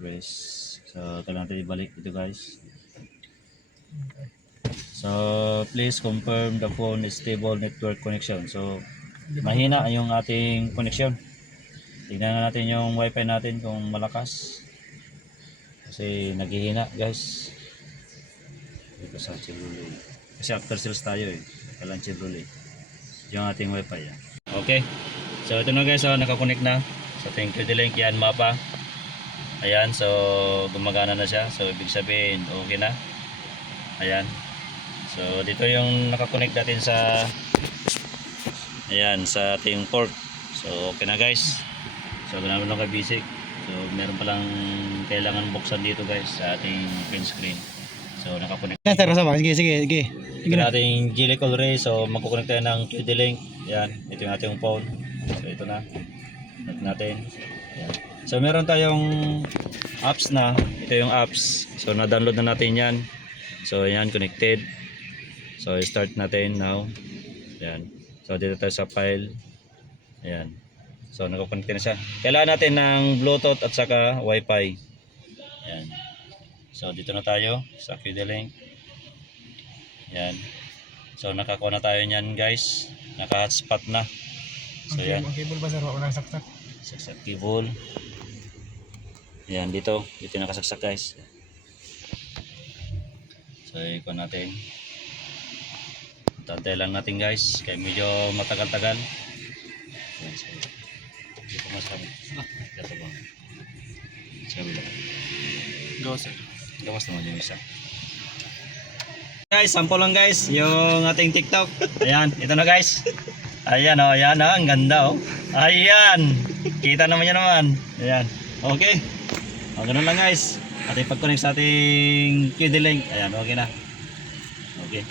Press. So kailangan natin ibalik ito guys. So please confirm the phone is stable network connection. So mahina yung ating connection. Tignan natin yung wifi natin kung malakas. Kasi naghihina guys. Ito sa Chevrolet. Kasi after sales tayo eh. Kailan Chevrolet. Yung ating wifi yan. Okay. So ito na guys, nakakonect na. So thank you D-Link, yan mapa. Ayan, so gumagana na siya. So ibig sabihin okay na. Ayan. So dito yung nakakonect natin sa ayan, sa ating port. So okay na guys. So ganaman lang kay basic. So meron palang kailangan buksan dito guys sa ating print screen. So nakakonect. Sige, sige, sige. Ito na ating G-Link All-Ray. So magkukonect tayo ng QD-Link. Ayan, ito yung ating phone. So ito na. Ito natin. Ayan. So meron tayong apps na. Ito yung apps. So na-download na natin yan. So ayan, connected. So start natin now. Ayan. So dito tayo sa file. Ayan. So nakakonect na siya. Kailangan natin ng Bluetooth at saka Wi-Fi. Ayan. So dito na tayo sa QD-Link. Ayan. So nakakuha na tayo niyan guys. Naka-hotspot na. So yan. Ang cable ba sir? Wala nang saksak. Saksak cable. Ayan dito. Dito nakasaksak guys. So ikon natin. Tantay lang natin guys. Kaya medyo matagal-tagal. Ayan. So, dito masabi. Ito ba? Sabi lang. Go sir. Gawas naman yung isa. Guys, sample lang guys, yung ating TikTok. Ayan, ito na guys. Ayan oh, ayan oh, ang ganda oh. Ayan. Kita naman yan naman. Ayan. Okay. O, ganun lang guys. Ating pag-connect sa ating QD-Link. Ayan, okay na. Okay.